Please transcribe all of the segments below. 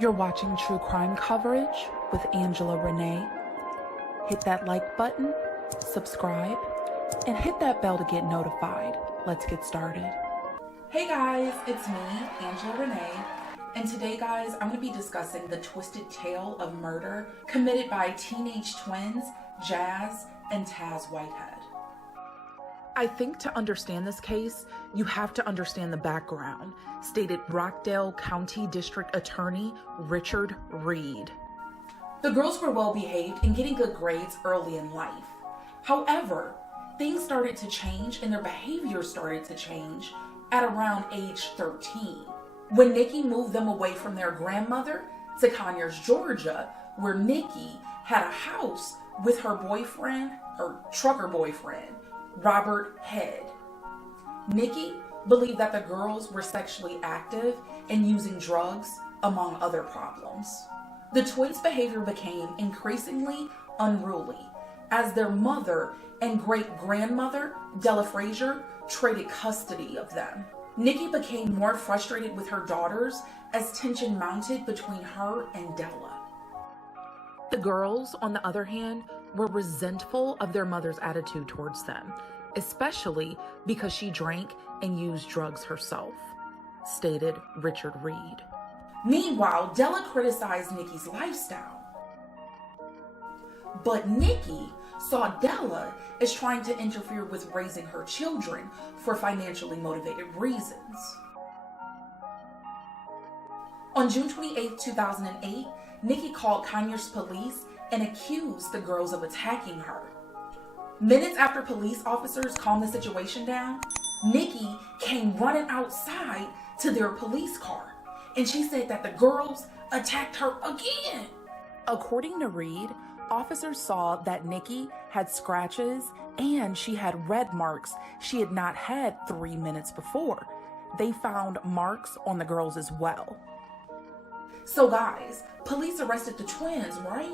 You're watching true crime coverage with Angelarenee. Hit that like button, subscribe, and hit that bell to get notified. Let's get started. Hey guys, it's me, Angelarenee, and today guys, I'm going to be discussing the twisted tale of murder committed by teenage twins, Jazz and Taz Whitehead. I think to understand this case, you have to understand the background, stated Rockdale County District Attorney Richard Reed. The girls were well behaved and getting good grades early in life. However, things started to change and their behavior started to change at around age 13, when Nikki moved them away from their grandmother to Conyers, Georgia, where Nikki had a house with her boyfriend, her trucker boyfriend, Robert Head. Nikki believed that the girls were sexually active and using drugs, among other problems. The twins' behavior became increasingly unruly as their mother and great-grandmother, Della Frazier, traded custody of them. Nikki became more frustrated with her daughters as tension mounted between her and Della. The girls, on the other hand, were resentful of their mother's attitude towards them, especially because she drank and used drugs herself, stated Richard Reed. Meanwhile, Della criticized Nikki's lifestyle. But Nikki saw Della as trying to interfere with raising her children for financially motivated reasons. On June 28, 2008, Nikki called Conyers police and accused the girls of attacking her. Minutes after police officers calmed the situation down, Nikki came running outside to their police car, and she said that the girls attacked her again. According to Reed, officers saw that Nikki had scratches and she had red marks she had not had 3 minutes before. They found marks on the girls as well. So guys, police arrested the twins, right?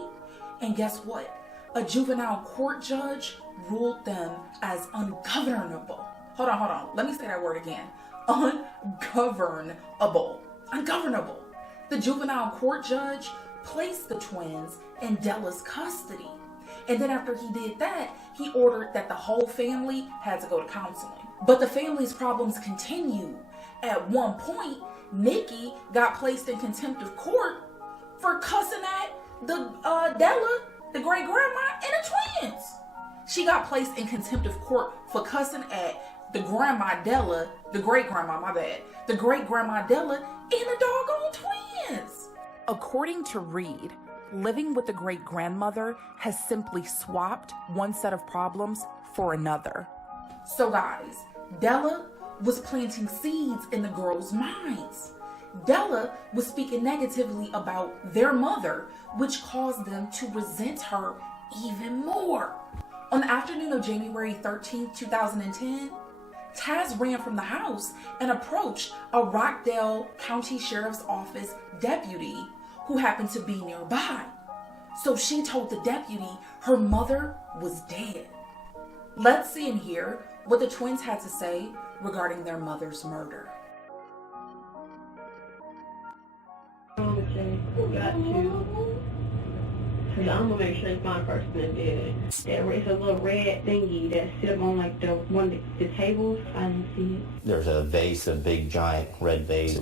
And guess what? A juvenile court judge ruled them as ungovernable. Hold on. Let me say that word again. Ungovernable. Ungovernable. The juvenile court judge placed the twins in Della's custody. And then after he did that, he ordered that the whole family had to go to counseling. But the family's problems continued. At one point, Nikki got placed in contempt of court for cussing at the Della, the great grandma, and the twins. She got placed in contempt of court for cussing at the grandma Della, the great grandma, the great grandma Della, and the doggone twins. According to Reed, living with the great grandmother has simply swapped one set of problems for another. So guys, Della was planting seeds in the girls' minds. Della was speaking negatively about their mother, which caused them to resent her even more. On the afternoon of January 13, 2010, Taz ran from the house and approached a Rockdale County Sheriff's Office deputy who happened to be nearby. So she told the deputy her mother was dead. Let's see and hear what the twins had to say regarding their mother's murder. Got to. Cause I'm gonna make sure it's my person that did it. It's a little red thingy that sit on like the tables. I didn't see it. There's a vase, a big giant red vase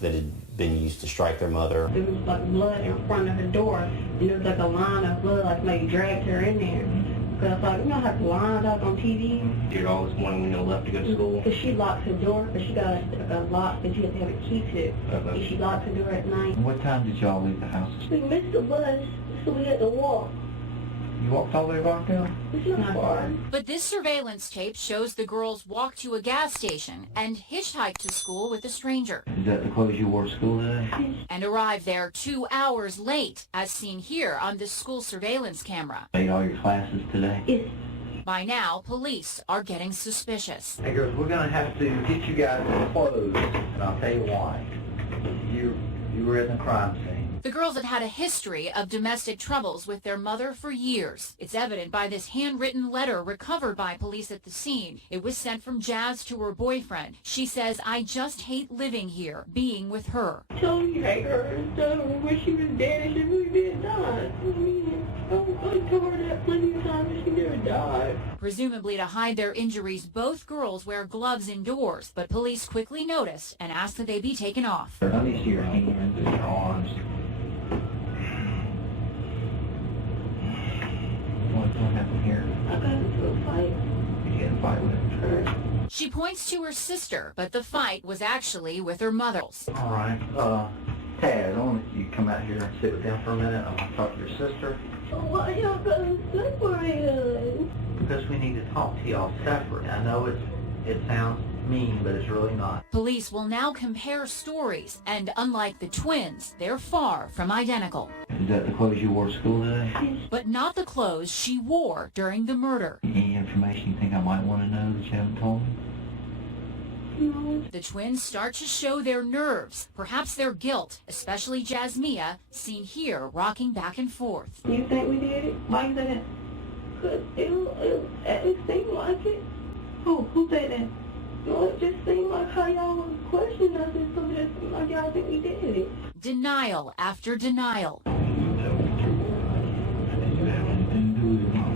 that had been used to strike their mother. There was like blood in front of the door, and there was like a line of blood, like maybe dragged her in there. Cause like, you know how lines out on TV? Did all this morning when you left to go to school? Cause she locked her door, but she got a lock that you have to have a key to. And she locked her door at night. What time did y'all leave the house? We missed the bus, so we had to walk. You walked all the way to Rockdale? It's not far. But this surveillance tape shows the girls walk to a gas station and hitchhike to school with a stranger. Is that the clothes you wore to school today? And arrive there 2 hours late, as seen here on this school surveillance camera. Ate all your classes today? Yes. By now, police are getting suspicious. Hey girls, we're gonna have to get you guys clothes, and I'll tell you why. You were at the crime scene. The girls had had a history of domestic troubles with their mother for years. It's evident by this handwritten letter recovered by police at the scene. It was sent from Jazz to her boyfriend. She says, "I just hate living here, being with her." Tell me you hate her and stuff. When she was dead and she really did die. I mean, I told her that plenty of times and she never died. Presumably to hide their injuries, both girls wear gloves indoors, but police quickly noticed and asked that they be taken off. Let me see your hands and your arms. What happened here? I got into a fight. Did you get in a fight with her? She points to her sister, but the fight was actually with her mother. All right. Taz, I want you to come out here and sit with them for a minute. I want to talk to your sister. Why y'all gotta separate? Because we need to talk to y'all separate. I know it sounds mean, but it's really not. Police will now compare stories, and unlike the twins, they're far from identical. Is that the clothes you wore to school today? But not the clothes she wore during the murder. Any information you think I might want to know that you haven't told me? No. The twins start to show their nerves, perhaps their guilt, especially Jasmiyah, seen here rocking back and forth. You think we did it? Why you say that? Because it seemed like it. Who said that? No, it just seemed like how y'all was questioning us and stuff. It just seemed like y'all think we did it. Denial after denial.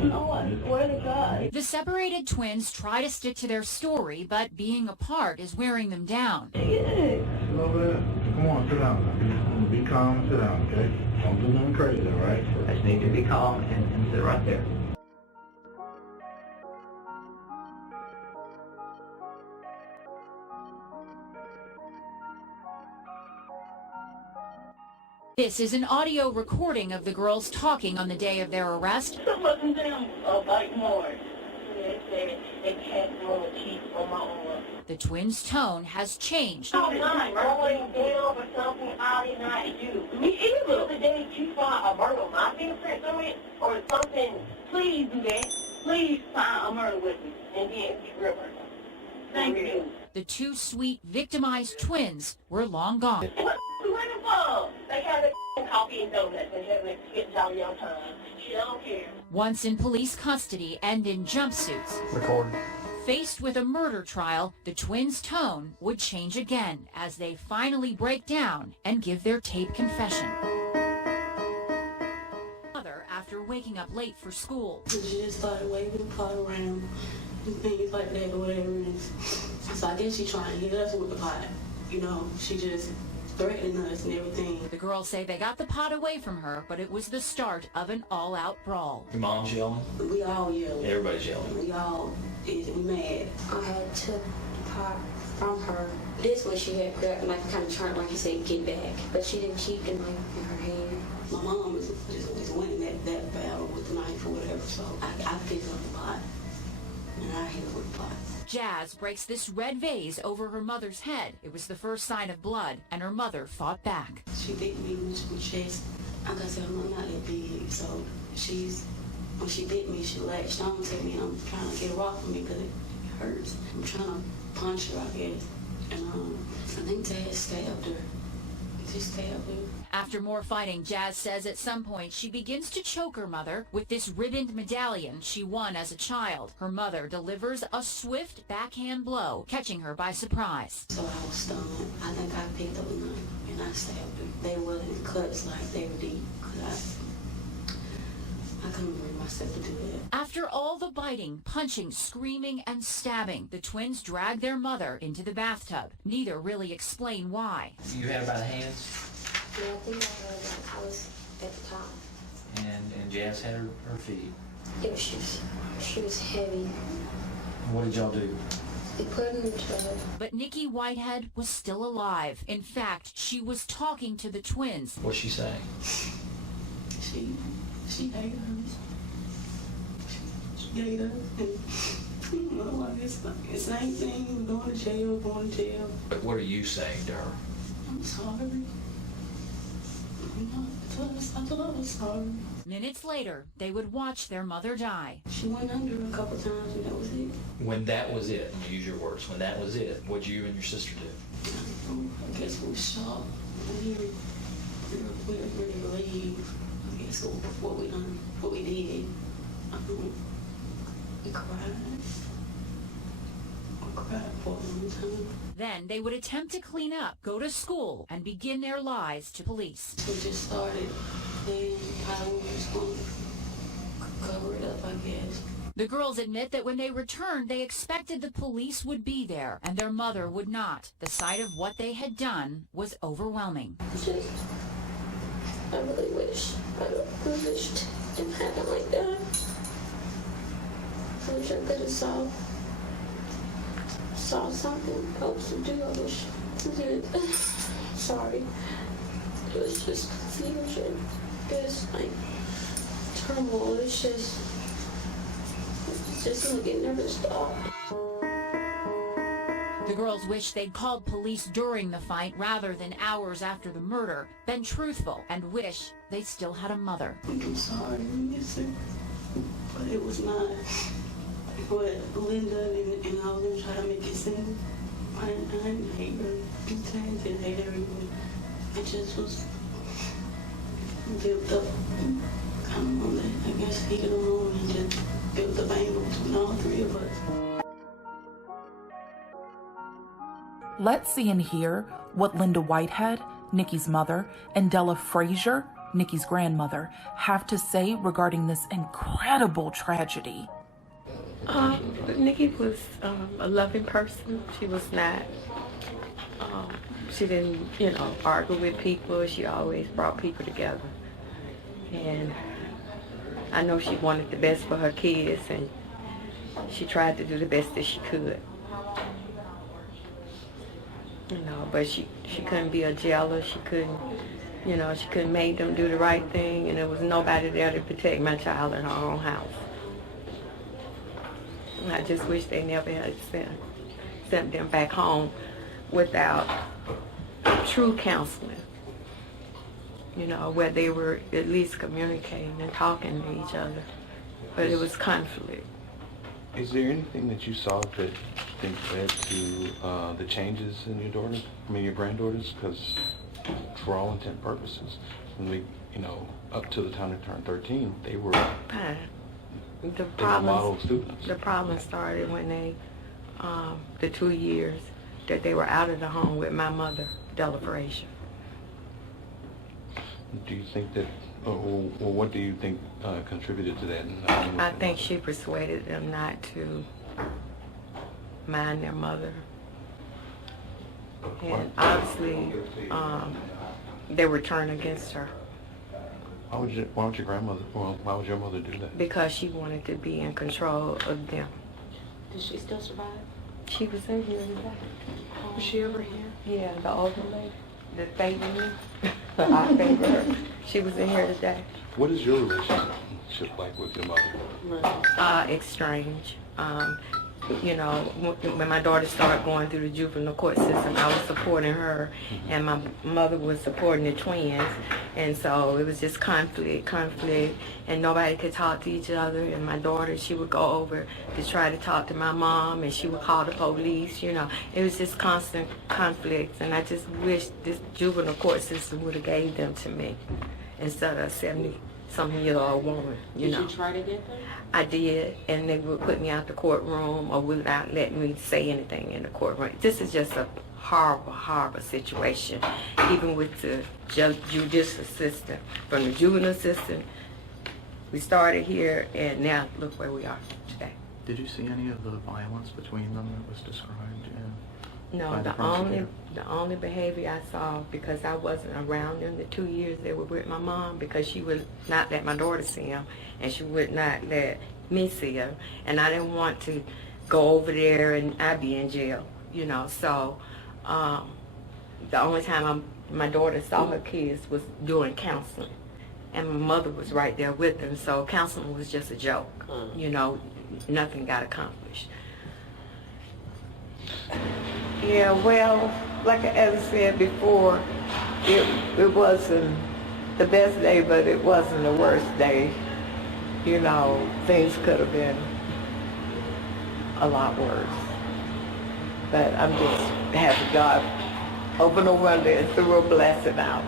No, I swear to God. The separated twins try to stick to their story, but being apart is wearing them down. Yeah. Over there. Come on, sit down. Be calm and sit down, okay? Don't do nothing crazy, all right? I just need you to be calm and sit right there. This is an audio recording of the girls talking on the day of their arrest. Some of them bite more. They said they can't roll teeth on my arm. The twins' tone has changed. I'm not rolling down for something I did not do. Me either. The day you find a murder with my fingerprints on it or something, please do that. Please find a murder with me and then be real person. Thank you. The two sweet, victimized twins were long gone. What you looking for? They had the coffee and donuts and having to get jolly on time. She don't care. Once in police custody and in jumpsuits, Record. faced with a murder trial, the twins' tone would change again as they finally break down and give their tape confession. Mother, after waking up late for school, She just started waving the pot around and things like that or whatever. And so I guess she trying to hit us with the pot. You know, she just threatening us and everything. the girls say they got the pot away from her, but it was the start of an all-out brawl. Your mom's yelling? We all yelling. Everybody's yelling. We all is mad. I had took the pot from her. This way she had grabbed the knife and kind of turned like you said, get back. But she didn't keep the knife in her hand. My mom is winning that battle with the knife or whatever, so I picked up the pot and I hit her with the pot. Jazz breaks this red vase over her mother's head. It was the first sign of blood, and her mother fought back. She bit me in the chest. Like I said, I'm not that big, so when she bit me, she latched on to me, and I'm trying to get her off of me because it hurts. I'm trying to punch her, I guess, and I think Dad stabbed her. He stabbed her. After more fighting, Jazz says at some point she begins to choke her mother with this ribboned medallion she won as a child. Her mother delivers a swift backhand blow, catching her by surprise. So I was stunned. I think I picked up a knife and I stabbed her. They wasn't cuts like they were deep, because I couldn't bring myself to do that. After all the biting, punching, screaming, and stabbing, the twins drag their mother into the bathtub. Neither really explain why. You had her by the hands, Yeah, I think I was at the top. and Jazz had her feet. It was she was heavy. What did y'all do? They put her in the tub. But Nikkis Whitehead was still alive. In fact, she was talking to the twins. What's she saying? She hated us. She hated us. And, you know, I guess it's the same thing. We're going to jail. But what are you saying to her? I'm sorry. I told her I was sorry. Minutes later, they would watch their mother die. She went under a couple times and that was it. When that was it, and you use your words, when that was it, what'd you and your sister do? I guess we were shocked. We So what we did, we cried. We cried for a long time. Then they would attempt to clean up, go to school, and begin their lies to police. We just started saying how we was going to cover it up, I guess. The girls admit that when they returned, they expected the police would be there, and their mother would not. The sight of what they had done was overwhelming. I really wish it didn't happen like that. I wish I could have saw something else to do. I wish I did. Sorry. It was just confusion. It was like turmoil. It's just like it never stopped. The girls wish they'd called police during the fight rather than hours after the murder, been truthful, and wish they still had a mother. I'm sorry, miss her, but it was not what Linda and all of them try to make it seem. I didn't hate her. I didn't hate everyone. It just was built up. I don't know, I guess he could have known and just built up anger between all three of us. Let's see and hear what Linda Whitehead, Nikki's mother, and Della Frazier, Nikki's grandmother, have to say regarding this incredible tragedy. Nikki was a loving person. She was not, she didn't, argue with people. She always brought people together. And I know she wanted the best for her kids, and she tried to do the best that she could. But she couldn't be a jailer. She couldn't, she couldn't make them do the right thing, and there was nobody there to protect my child in her own house. And I just wish they never had sent them back home without true counseling, where they were at least communicating and talking to each other. But it was conflict. Is there anything that you saw that you think led to the changes in your granddaughters? Because for all intent purposes, when we, up to the time they turned 13, they were model students. The problem started when they, the 2 years that they were out of the home with my mother, Della Frazier. Do you think that, or what do you think contributed to that? I think she persuaded them not to mind their mother. And obviously, they were turned against her. Why would your mother do that? Because she wanted to be in control of them. Did she still survive? She was in here today. Was she over here? Yeah, the older lady, the favored I favored her. She was in here today. What is your relationship like with your mother? Strange. When my daughter started going through the juvenile court system, I was supporting her, and my mother was supporting the twins, and so it was just conflict, and nobody could talk to each other. And my daughter, she would go over to try to talk to my mom, and she would call the police. It was just constant conflicts, and I just wish this juvenile court system would have gave them to me instead of a 70-something-year-old woman. Did you try to get them? I did, and they would put me out the courtroom or would not let me say anything in the courtroom. This is just a horrible, horrible situation, even with the judicial system. From the juvenile system, we started here, and now look where we are today. Did you see any of the violence between them that was described? No, the only behavior I saw, because I wasn't around them the 2 years they were with my mom, because she would not let my daughter see them, and she would not let me see her, and I didn't want to go over there and I'd be in jail, so the only time my daughter saw her kids was during counseling, and my mother was right there with them, so counseling was just a joke, nothing got accomplished. Yeah, well, like I said before, it wasn't the best day, but it wasn't the worst day. Things could have been a lot worse. But I'm just happy God opened a window and threw a blessing out,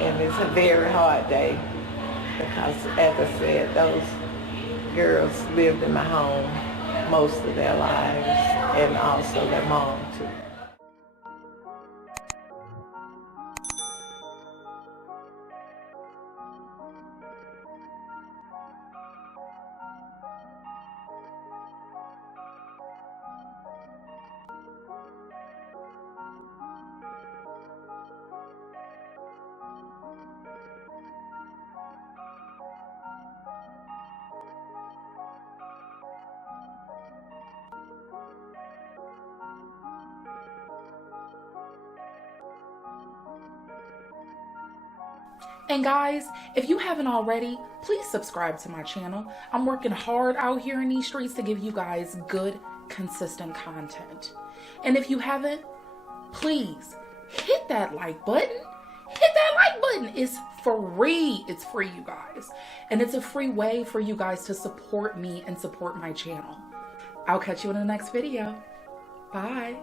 And it's a very hard day because, as I said, those girls lived in my home most of their lives, and also their mom too. And guys, if you haven't already, please subscribe to my channel. I'm working hard out here in these streets to give you guys good, consistent content. And if you haven't, please hit that like button. Hit that like button. It's free. It's free, you guys. And it's a free way for you guys to support me and support my channel. I'll catch you in the next video. Bye.